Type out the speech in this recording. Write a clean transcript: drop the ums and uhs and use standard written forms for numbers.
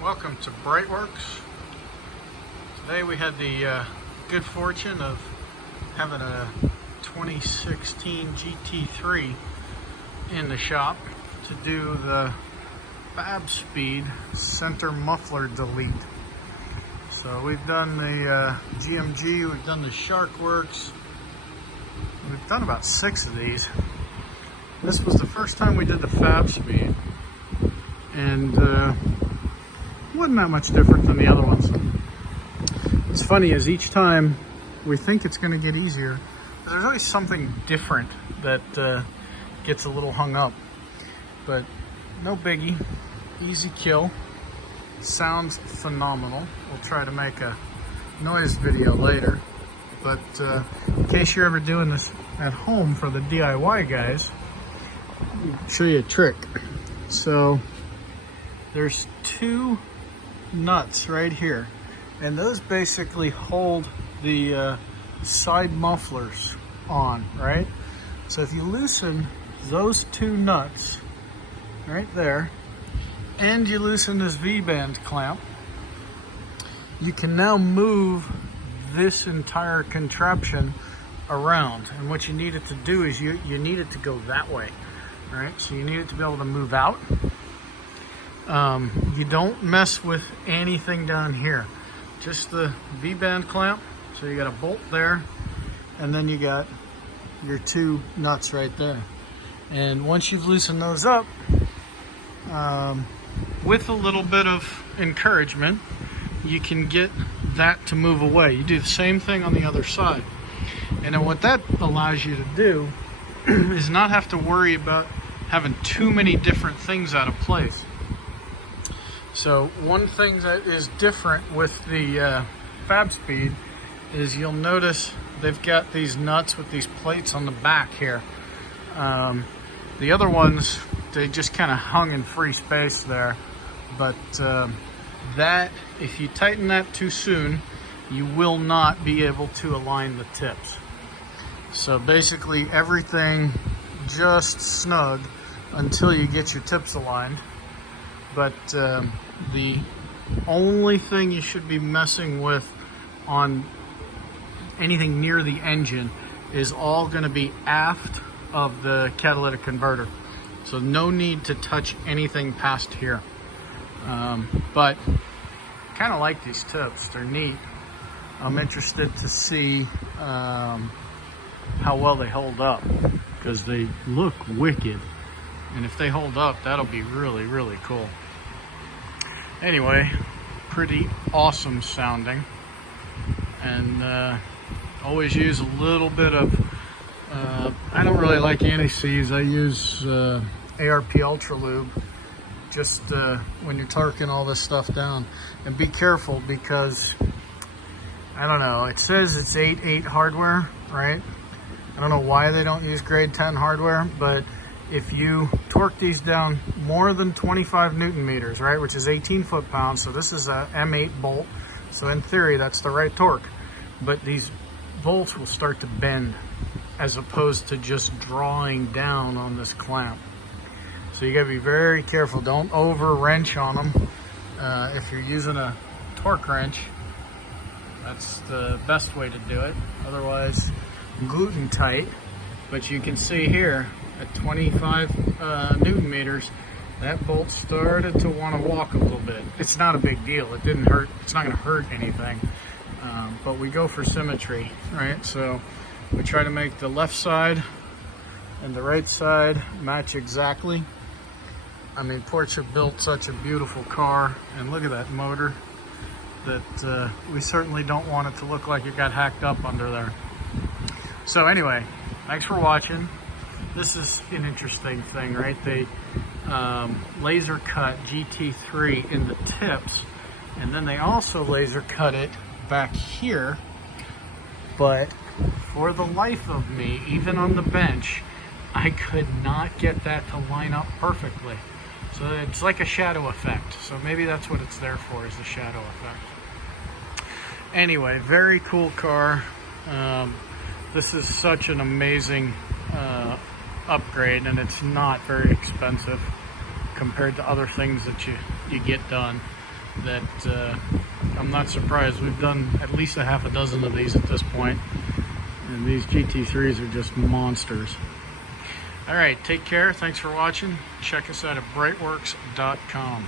Welcome to BreitWerks. Today we had the good fortune of having a 2016 GT3 in the shop to do the Fabspeed Center Muffler delete. So we've done the GMG, we've done the SharkWerks, we've done about 6 of these. This was the first time we did the Fabspeed, and wasn't that much different than the other ones. What's funny is each time we think it's going to get easier, but there's always something different that gets a little hung up. But no biggie, easy kill, sounds phenomenal. We'll try to make a noise video later, but in case you're ever doing this at home for the DIY guys, I'll show you a trick. So there's 2 nuts right here, and those basically hold the side mufflers on, right? So if you loosen those 2 nuts right there, and you loosen this V-band clamp, you can now move this entire contraption around. And what you need it to do is you need it to go that way, right? So you need it to be able to move out. You don't mess with anything down here, just the V-band clamp. So you got a bolt there, and then you got your 2 nuts right there. And once you've loosened those up, with a little bit of encouragement, you can get that to move away. You do the same thing on the other side. And then what that allows you to do is not have to worry about having too many different things out of place. So one thing that is different with the Fabspeed is you'll notice they've got these nuts with these plates on the back here. The other ones, they just kind of hung in free space there. But that, if you tighten that too soon, you will not be able to align the tips. So basically everything just snug until you get your tips aligned. But the only thing you should be messing with on anything near the engine is all going to be aft of the catalytic converter. So no need to touch anything past here. But kind of like these tips, they're neat. I'm interested to see how well they hold up, because they look wicked. And if they hold up, that'll be really, really cool. Anyway, pretty awesome sounding. And always use a little bit of, I don't really like anti-seize. I use ARP Ultra Lube just when you're torquing all this stuff down. And be careful, because, I don't know, it says it's 8.8 hardware, right? I don't know why they don't use grade 10 hardware, but if you torque these down more than 25 Newton meters, right, which is 18 foot-pounds, so this is a M8 bolt, so in theory that's the right torque, but these bolts will start to bend as opposed to just drawing down on this clamp. So you gotta be very careful. Don't over wrench on them. If you're using a torque wrench, that's the best way to do it. Otherwise, gluten tight. But you can see here, at 25 Newton meters, that bolt started to want to walk a little bit. It's not a big deal. It didn't hurt. It's not going to hurt anything. But we go for symmetry, right? So we try to make the left side and the right side match exactly. I mean, Porsche built such a beautiful car, and look at that motor, that we certainly don't want it to look like it got hacked up under there. So anyway, thanks for watching. This is an interesting thing, right? They laser cut GT3 in the tips, and then they also laser cut it back here. But for the life of me, even on the bench, I could not get that to line up perfectly. So it's like a shadow effect. So maybe that's what it's there for, is the shadow effect. Anyway, very cool car. This is such an amazing upgrade, and it's not very expensive compared to other things that you get done. that I'm not surprised. We've done at least a half a dozen of these at this point, and these GT3s are just monsters. All right, take care. Thanks for watching. Check us out at BreitWerks.com.